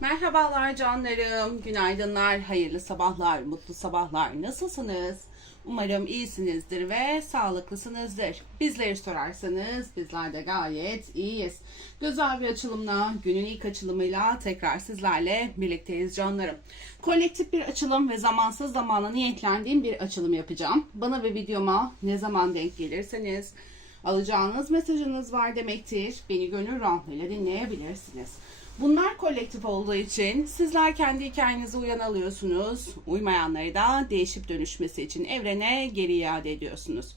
Merhabalar canlarım, günaydınlar, hayırlı sabahlar, mutlu sabahlar. Nasılsınız? Umarım iyisinizdir ve sağlıklısınızdır. Bizleri sorarsanız bizler de gayet iyiyiz. Güzel bir açılımla, günün ilk açılımıyla tekrar sizlerle birlikteyiz canlarım. Kolektif bir açılım ve zamansız zamana niyetlendiğim bir açılım yapacağım. Bana ve videoma ne zaman denk gelirseniz alacağınız mesajınız var demektir. Beni gönül rahatlığıyla dinleyebilirsiniz. Bunlar kolektif olduğu için sizler kendi hikayenize uyan alıyorsunuz. Uymayanları da değişip dönüşmesi için evrene geri iade ediyorsunuz.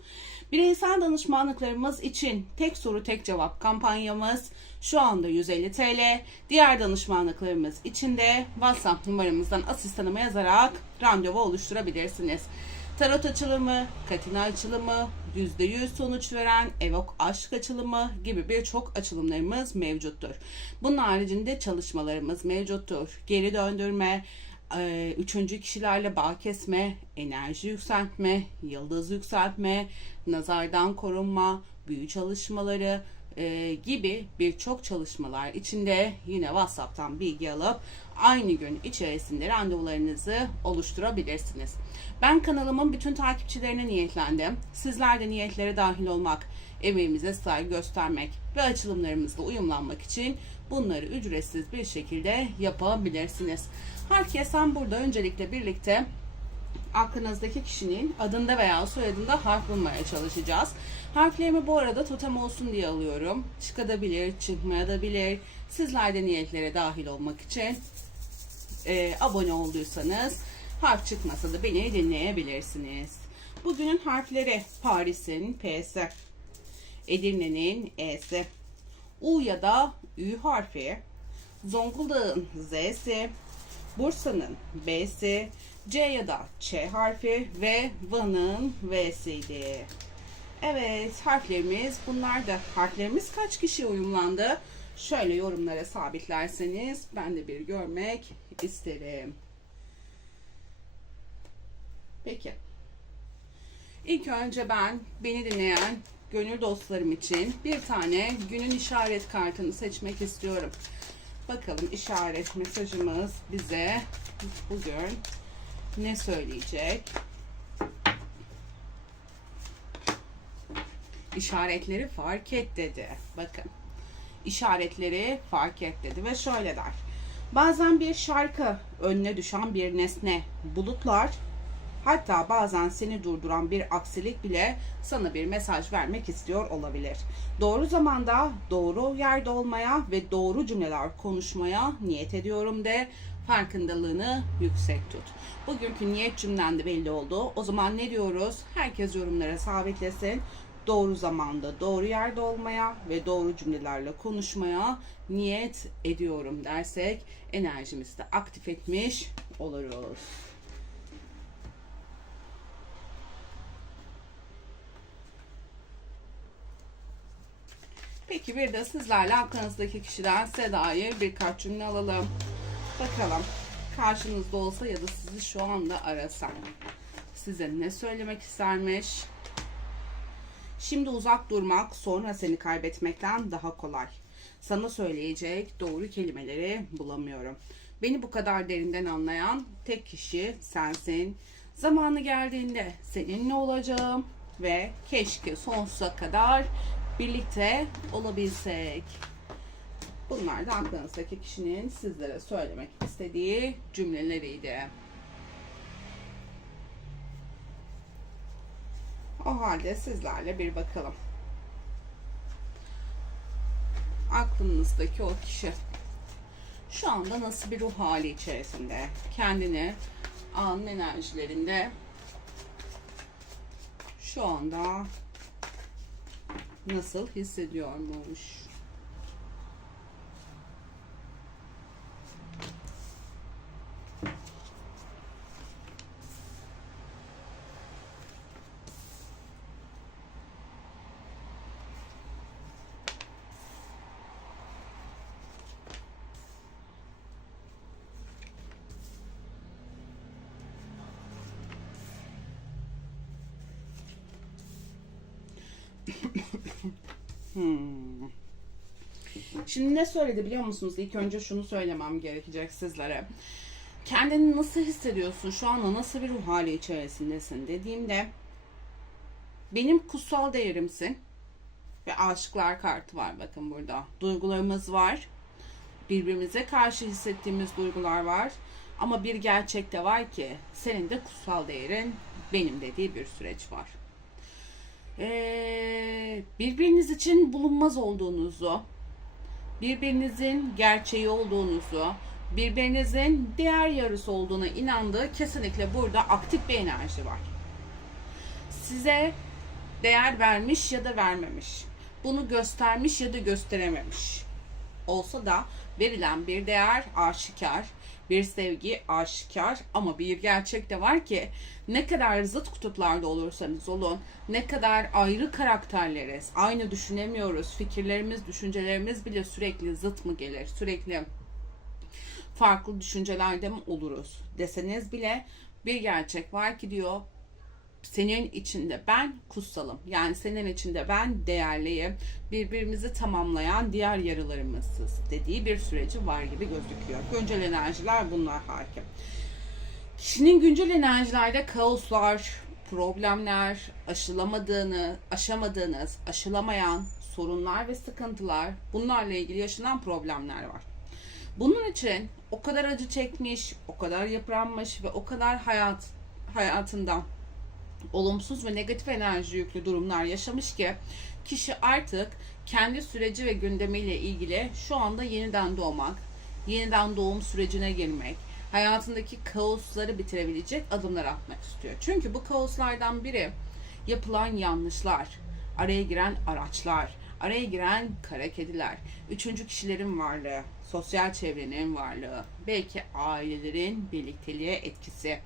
Bireysel danışmanlıklarımız için tek soru tek cevap kampanyamız şu anda 150 TL. Diğer danışmanlıklarımız için de WhatsApp numaramızdan asistanıma yazarak randevu oluşturabilirsiniz. Tarot açılımı, katina açılımı, %100 sonuç veren evok aşk açılımı gibi birçok açılımlarımız mevcuttur. Bunun haricinde çalışmalarımız mevcuttur. Geri döndürme, e, üçüncü kişilerle bağ kesme, enerji yükseltme, yıldız yükseltme, nazardan korunma, büyü çalışmaları, e, gibi birçok çalışmalar içinde yine WhatsApp'tan bilgi alıp aynı gün içerisinde randevularınızı oluşturabilirsiniz. Ben kanalımın bütün takipçilerine niyetlendim. Sizler de niyetlere dahil olmak, emeğimize saygı göstermek ve açılımlarımızla uyumlanmak için bunları ücretsiz bir şekilde yapabilirsiniz. Herkesten burada öncelikle birlikte aklınızdaki kişinin adında veya soyadında harf bulmaya çalışacağız. Harflerimi bu arada totem olsun diye alıyorum. Çıkabilir, çıkmayabilir. Sizler de niyetlere dahil olmak için e, abone olduysanız harf çıkmasa da beni dinleyebilirsiniz. Bugünün harfleri Paris'in P'si, Edirne'nin E'si, U ya da Ü harfi, Zonguldak'ın Z'si, Bursa'nın B'si, C ya da Ç harfi ve Van'ın V'siydi. Evet harflerimiz bunlar da harflerimiz kaç kişi uyumlandı? Şöyle yorumlara sabitlerseniz ben de bir görmek isterim. Peki. İlk önce ben beni dinleyen gönül dostlarım için bir tane günün işaret kartını seçmek istiyorum. Bakalım işaret mesajımız bize bugün ne söyleyecek? İşaretleri fark et dedi. Bakın. İşaretleri fark et dedi ve şöyle der. Bazen bir şarkı önüne düşen bir nesne, bulutlar hatta bazen seni durduran bir aksilik bile sana bir mesaj vermek istiyor olabilir. Doğru zamanda, doğru yerde olmaya ve doğru cümleler konuşmaya niyet ediyorum de farkındalığını yüksek tut. Bugünkü niyet cümlen de belli oldu. O zaman ne diyoruz? Herkes yorumlara sabitlesin. Doğru zamanda, doğru yerde olmaya ve doğru cümlelerle konuşmaya niyet ediyorum dersek enerjimizi de aktif etmiş oluruz. Peki bir de sizlerle aklınızdaki kişiden Seda'yı birkaç cümle alalım. Bakalım karşınızda olsa ya da sizi şu anda arasa size ne söylemek istermiş? Şimdi uzak durmak sonra seni kaybetmekten daha kolay. Sana söyleyecek doğru kelimeleri bulamıyorum. Beni bu kadar derinden anlayan tek kişi sensin. Zamanı geldiğinde seninle olacağım ve keşke sonsuza kadar birlikte olabilsek. Bunlar da aklınızdaki kişinin sizlere söylemek istediği cümleleriydi. O halde sizlerle bir bakalım. Aklınızdaki o kişi şu anda nasıl bir ruh hali içerisinde? Kendini anın enerjilerinde şu anda nasıl hissediyormuş? Hmm. Şimdi ne söyledi biliyor musunuz? İlk önce şunu söylemem gerekecek sizlere. Kendini nasıl hissediyorsun? Şu anda nasıl bir ruh hali içerisindesin dediğimde benim kutsal değerimsin ve aşıklar kartı var bakın burada. Duygularımız var. Birbirimize karşı hissettiğimiz duygular var. Ama bir gerçek de var ki senin de kutsal değerin benim dediği bir süreç var. Ee, birbiriniz için bulunmaz olduğunuzu, birbirinizin gerçeği olduğunuzu, birbirinizin diğer yarısı olduğuna inandığı kesinlikle burada aktif bir enerji var. Size değer vermiş ya da vermemiş. Bunu göstermiş ya da gösterememiş. Olsa da verilen bir değer aşikar, bir sevgi aşikar ama bir gerçek de var ki ne kadar zıt kutuplarda olursanız olun, ne kadar ayrı karakterleriz, aynı düşünemiyoruz, fikirlerimiz, düşüncelerimiz bile sürekli zıt mı gelir, sürekli farklı düşüncelerde mi oluruz deseniz bile bir gerçek var ki diyor senin içinde ben kutsalım. Yani senin içinde ben değerliyim. Birbirimizi tamamlayan diğer yarılarımızsız dediği bir süreci var gibi gözüküyor. Güncel enerjiler bunlar hakim. Kişinin güncel enerjilerde kaoslar, problemler, aşılamadığını, aşamadığınız, aşılamayan sorunlar ve sıkıntılar, bunlarla ilgili yaşanan problemler var. Bunun için o kadar acı çekmiş, o kadar yıpranmış ve o kadar hayat hayatından olumsuz ve negatif enerji yüklü durumlar yaşamış ki kişi artık kendi süreci ve gündemiyle ilgili şu anda yeniden doğmak, yeniden doğum sürecine girmek, hayatındaki kaosları bitirebilecek adımlar atmak istiyor. Çünkü bu kaoslardan biri yapılan yanlışlar, araya giren araçlar, araya giren kara kediler, üçüncü kişilerin varlığı, sosyal çevrenin varlığı, belki ailelerin birlikteliğe etkisi.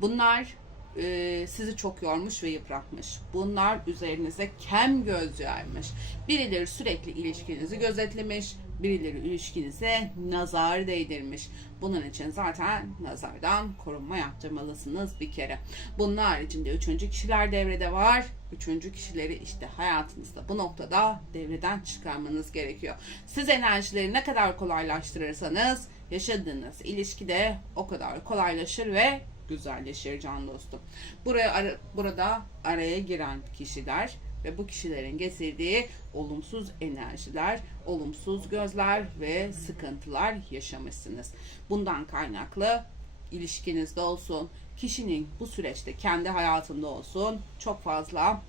Bunlar e, sizi çok yormuş ve yıpratmış. Bunlar üzerinize kem göz yaymış. Birileri sürekli ilişkinizi gözetlemiş, birileri ilişkinize nazar değdirmiş. Bunun için zaten nazardan korunma yaptırmalısınız bir kere. Bunun haricinde üçüncü kişiler devrede var. Üçüncü kişileri işte hayatınızda bu noktada devreden çıkarmanız gerekiyor. Siz enerjileri ne kadar kolaylaştırırsanız yaşadığınız ilişkide o kadar kolaylaşır ve güzelleşir can dostum. Buraya ara, burada araya giren kişiler ve bu kişilerin getirdiği olumsuz enerjiler, olumsuz gözler ve sıkıntılar yaşamışsınız. Bundan kaynaklı ilişkinizde olsun, kişinin bu süreçte kendi hayatında olsun çok fazla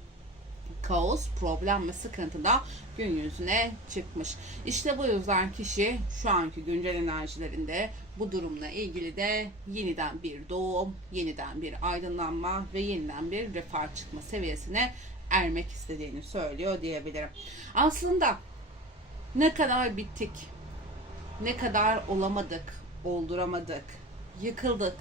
kaos, problem ve sıkıntı da gün yüzüne çıkmış. İşte bu yüzden kişi şu anki güncel enerjilerinde bu durumla ilgili de yeniden bir doğum, yeniden bir aydınlanma ve yeniden bir refah çıkma seviyesine ermek istediğini söylüyor diyebilirim. Aslında ne kadar bittik, ne kadar olamadık, olduramadık, yıkıldık,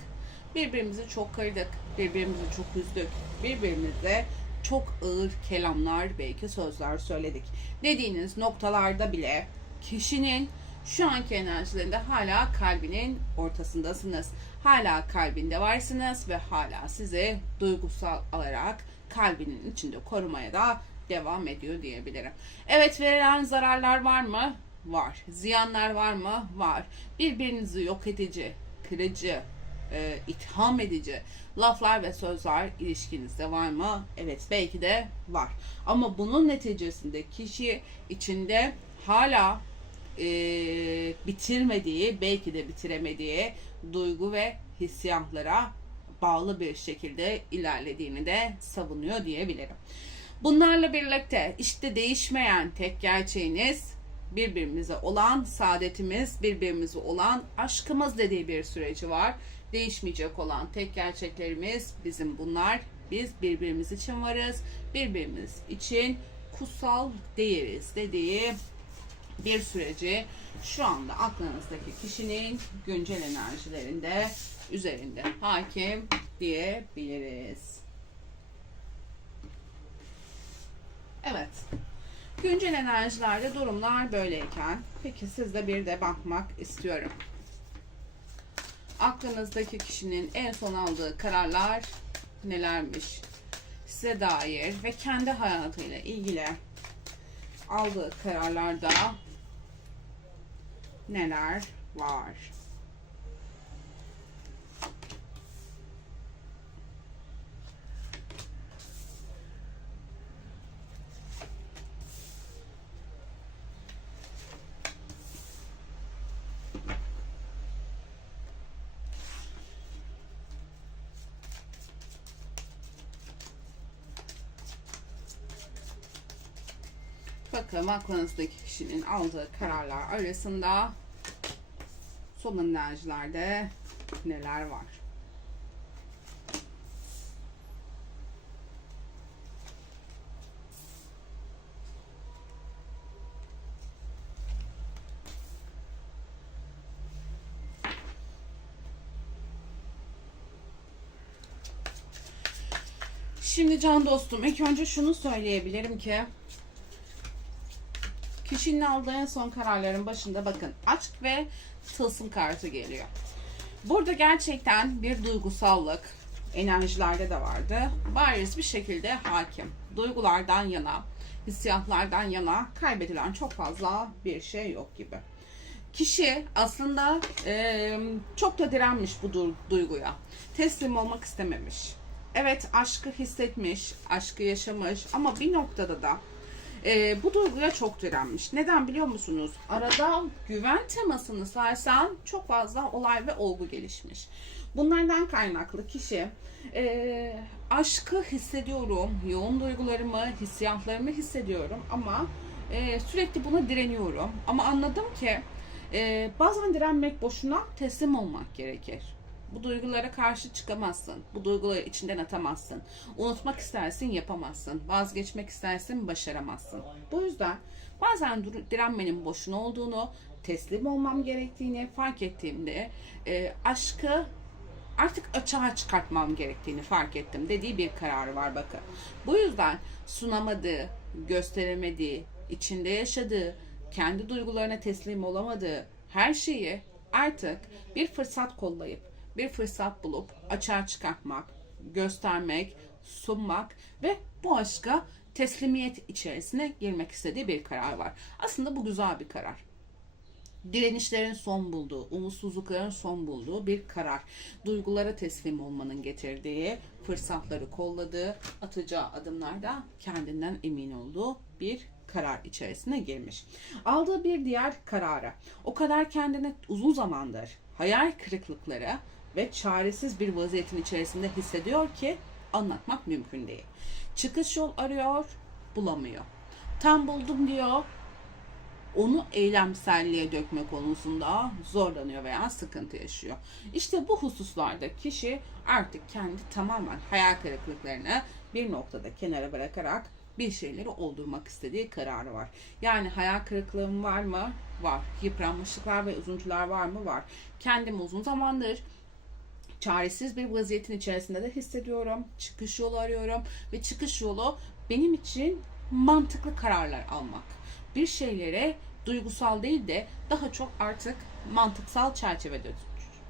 birbirimizi çok kırdık, birbirimizi çok üzdük, birbirimize çok ağır kelamlar belki sözler söyledik. Dediğiniz noktalarda bile kişinin şu anki enerjilerinde hala kalbinin ortasındasınız. Hala kalbinde varsınız ve hala sizi duygusal olarak kalbinin içinde korumaya da devam ediyor diyebilirim. Evet verilen zararlar var mı? Var. Ziyanlar var mı? Var. Birbirinizi yok edici, kırıcı, e, itham edici laflar ve sözler ilişkinizde var mı? Evet belki de var. Ama bunun neticesinde kişi içinde hala e, bitirmediği, belki de bitiremediği duygu ve hissiyatlara bağlı bir şekilde ilerlediğini de savunuyor diyebilirim. Bunlarla birlikte işte değişmeyen tek gerçeğiniz birbirimize olan saadetimiz, birbirimize olan aşkımız dediği bir süreci var. Değişmeyecek olan tek gerçeklerimiz bizim bunlar. Biz birbirimiz için varız. Birbirimiz için kutsal değeriz dediği bir süreci şu anda aklınızdaki kişinin güncel enerjilerinde üzerinde hakim diyebiliriz. Evet. Güncel enerjilerde durumlar böyleyken peki sizde bir de bakmak istiyorum. Aklınızdaki kişinin en son aldığı kararlar nelermiş? Size dair ve kendi hayatıyla ilgili aldığı kararlarda neler var? Bakalım kişinin aldığı kararlar arasında son enerjilerde neler var? Şimdi can dostum ilk önce şunu söyleyebilirim ki Kişinin aldığı en son kararların başında bakın aşk ve tılsım kartı geliyor. Burada gerçekten bir duygusallık enerjilerde de vardı. Bariz bir şekilde hakim. Duygulardan yana, hissiyatlardan yana kaybedilen çok fazla bir şey yok gibi. Kişi aslında e, çok da direnmiş bu du- duyguya. Teslim olmak istememiş. Evet aşkı hissetmiş, aşkı yaşamış ama bir noktada da e, bu duyguya çok direnmiş. Neden biliyor musunuz? Arada güven temasını saysan çok fazla olay ve olgu gelişmiş. Bunlardan kaynaklı kişi e, aşkı hissediyorum, yoğun duygularımı, hissiyatlarımı hissediyorum ama e, sürekli buna direniyorum. Ama anladım ki e, bazen direnmek boşuna teslim olmak gerekir. Bu duygulara karşı çıkamazsın. Bu duyguları içinden atamazsın. Unutmak istersin yapamazsın. Vazgeçmek istersin başaramazsın. Bu yüzden bazen direnmenin boşuna olduğunu, teslim olmam gerektiğini fark ettiğimde e, aşkı artık açığa çıkartmam gerektiğini fark ettim dediği bir kararı var bakın. Bu yüzden sunamadığı, gösteremediği, içinde yaşadığı, kendi duygularına teslim olamadığı her şeyi artık bir fırsat kollayıp, bir fırsat bulup açığa çıkartmak, göstermek, sunmak ve bu aşka teslimiyet içerisine girmek istediği bir karar var. Aslında bu güzel bir karar direnişlerin son bulduğu, umutsuzlukların son bulduğu bir karar. Duygulara teslim olmanın getirdiği, fırsatları kolladığı, atacağı adımlarda kendinden emin olduğu bir karar içerisine girmiş. Aldığı bir diğer karara, o kadar kendini uzun zamandır hayal kırıklıkları ve çaresiz bir vaziyetin içerisinde hissediyor ki anlatmak mümkün değil. Çıkış yol arıyor, bulamıyor. Tam buldum diyor, onu eylemselliğe dökme konusunda zorlanıyor veya sıkıntı yaşıyor. İşte bu hususlarda kişi artık kendi tamamen hayal kırıklıklarını bir noktada kenara bırakarak bir şeyleri oldurmak istediği kararı var. Yani hayal kırıklığım var mı? Var. Yıpranmışlıklar ve üzüntüler var mı? Var. Kendimi uzun zamandır çaresiz bir vaziyetin içerisinde de hissediyorum. Çıkış yolu arıyorum ve çıkış yolu benim için mantıklı kararlar almak. Bir şeylere duygusal değil de daha çok artık mantıksal çerçevede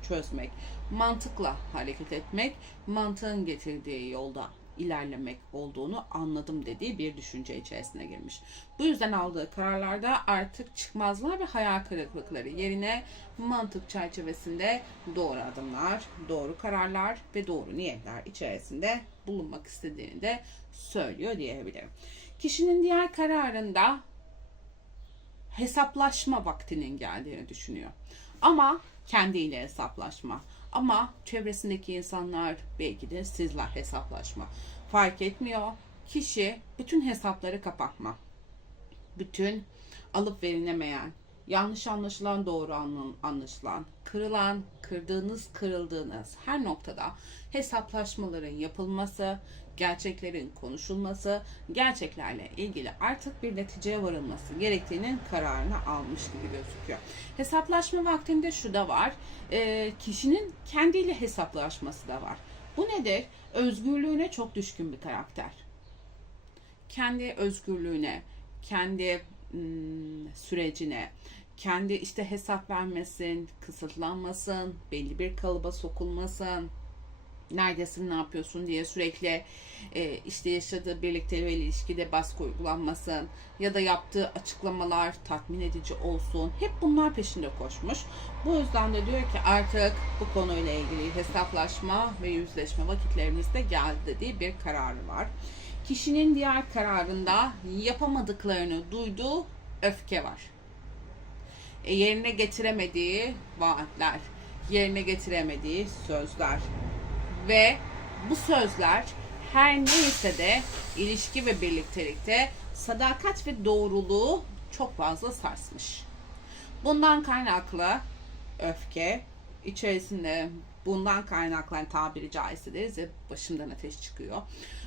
çözmek, mantıkla hareket etmek, mantığın getirdiği yolda ilerlemek olduğunu anladım dediği bir düşünce içerisine girmiş. Bu yüzden aldığı kararlarda artık çıkmazlar ve hayal kırıklıkları yerine mantık çerçevesinde doğru adımlar, doğru kararlar ve doğru niyetler içerisinde bulunmak istediğini de söylüyor diyebilirim. Kişinin diğer kararında hesaplaşma vaktinin geldiğini düşünüyor. Ama kendiyle hesaplaşma. Ama çevresindeki insanlar belki de sizler hesaplaşma. Fark etmiyor. Kişi bütün hesapları kapatma. Bütün alıp verilemeyen, yanlış anlaşılan doğru anla- anlaşılan, kırılan, kırdığınız, kırıldığınız her noktada hesaplaşmaların yapılması, gerçeklerin konuşulması, gerçeklerle ilgili artık bir neticeye varılması gerektiğinin kararını almış gibi gözüküyor. Hesaplaşma vaktinde şu da var, e, kişinin kendiyle hesaplaşması da var. Bu nedir? Özgürlüğüne çok düşkün bir karakter kendi özgürlüğüne, kendi sürecine, kendi işte hesap vermesin, kısıtlanmasın, belli bir kalıba sokulmasın. Neredesin, ne yapıyorsun diye sürekli e, işte yaşadığı birlikte ve ilişkide baskı uygulanmasın ya da yaptığı açıklamalar tatmin edici olsun. Hep bunlar peşinde koşmuş. Bu yüzden de diyor ki artık bu konuyla ilgili hesaplaşma ve yüzleşme vakitlerimiz de geldi dediği bir kararı var. Kişinin diğer kararında yapamadıklarını duyduğu öfke var. E, yerine getiremediği vaatler, yerine getiremediği sözler ve bu sözler her neyse de ilişki ve birliktelikte sadakat ve doğruluğu çok fazla sarsmış. Bundan kaynaklı öfke içerisinde bundan kaynaklanan tabiri caizse deriz ya başımdan ateş çıkıyor.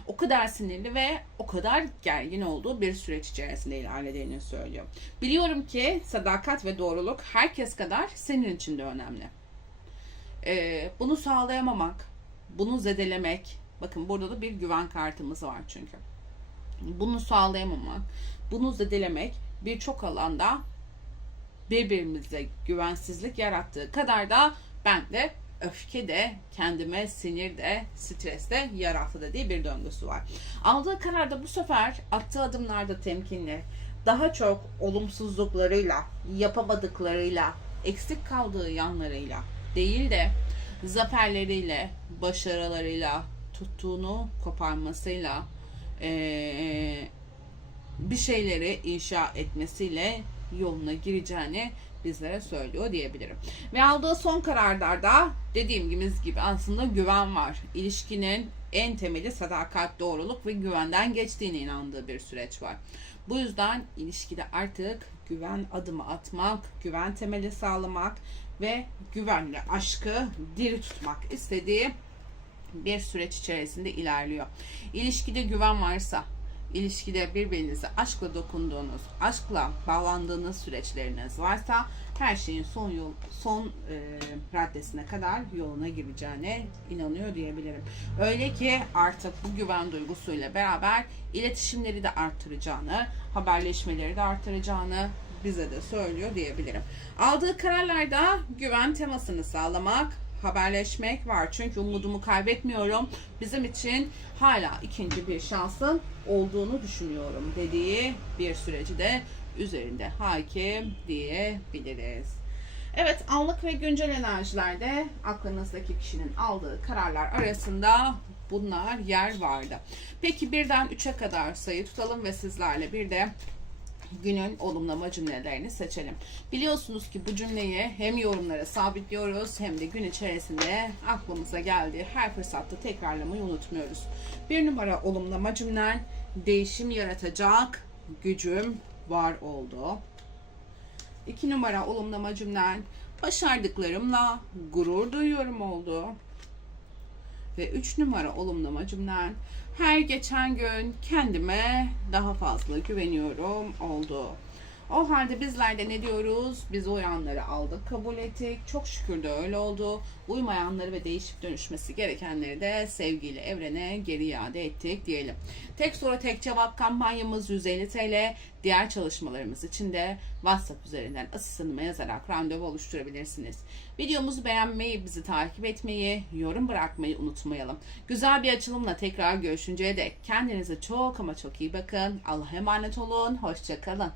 O kadar sinirli ve o kadar gergin olduğu bir süreç içerisinde ilerlediğini söylüyor. Biliyorum ki sadakat ve doğruluk herkes kadar senin için de önemli. Ee, bunu sağlayamamak, bunu zedelemek, bakın burada da bir güven kartımız var çünkü. Bunu sağlayamamak, bunu zedelemek birçok alanda birbirimize güvensizlik yarattığı kadar da ben de öfke de kendime sinir de stres de yarattı dediği bir döngüsü var. Aldığı kararda bu sefer attığı adımlarda temkinli, daha çok olumsuzluklarıyla, yapamadıklarıyla, eksik kaldığı yanlarıyla değil de zaferleriyle, başarılarıyla, tuttuğunu koparmasıyla, eee, bir şeyleri inşa etmesiyle yoluna gireceğini bizlere söylüyor diyebilirim. Ve aldığı son kararlarda dediğim gibi aslında güven var. İlişkinin en temeli sadakat, doğruluk ve güvenden geçtiğine inandığı bir süreç var. Bu yüzden ilişkide artık güven adımı atmak, güven temeli sağlamak ve güvenle aşkı diri tutmak istediği bir süreç içerisinde ilerliyor. İlişkide güven varsa, ilişkide birbirinize aşkla dokunduğunuz, aşkla bağlandığınız süreçleriniz varsa her şeyin son yol son e, raddesine kadar yoluna gireceğine inanıyor diyebilirim. Öyle ki artık bu güven duygusuyla beraber iletişimleri de artıracağını, haberleşmeleri de artıracağını bize de söylüyor diyebilirim. Aldığı kararlarda güven temasını sağlamak, haberleşmek var. Çünkü umudumu kaybetmiyorum. Bizim için hala ikinci bir şansın olduğunu düşünüyorum dediği bir süreci de üzerinde hakim diyebiliriz. Evet anlık ve güncel enerjilerde aklınızdaki kişinin aldığı kararlar arasında bunlar yer vardı. Peki birden 3'e kadar sayı tutalım ve sizlerle bir de günün olumlama cümlelerini seçelim. Biliyorsunuz ki bu cümleyi hem yorumlara sabitliyoruz hem de gün içerisinde aklımıza geldiği her fırsatta tekrarlamayı unutmuyoruz. Bir numara olumlama cümlen değişim yaratacak gücüm var oldu. İki numara olumlama cümlen başardıklarımla gurur duyuyorum oldu. Ve üç numara olumlama cümlen her geçen gün kendime daha fazla güveniyorum oldu. O halde bizler de ne diyoruz? Biz uyanları aldık, kabul ettik. Çok şükür de öyle oldu. Uymayanları ve değişip dönüşmesi gerekenleri de sevgiyle evrene geri iade ettik diyelim. Tek soru tek cevap kampanyamız 150 TL. Diğer çalışmalarımız için de WhatsApp üzerinden asistanıma yazarak randevu oluşturabilirsiniz. Videomuzu beğenmeyi, bizi takip etmeyi, yorum bırakmayı unutmayalım. Güzel bir açılımla tekrar görüşünceye dek kendinize çok ama çok iyi bakın. Allah'a emanet olun. Hoşçakalın.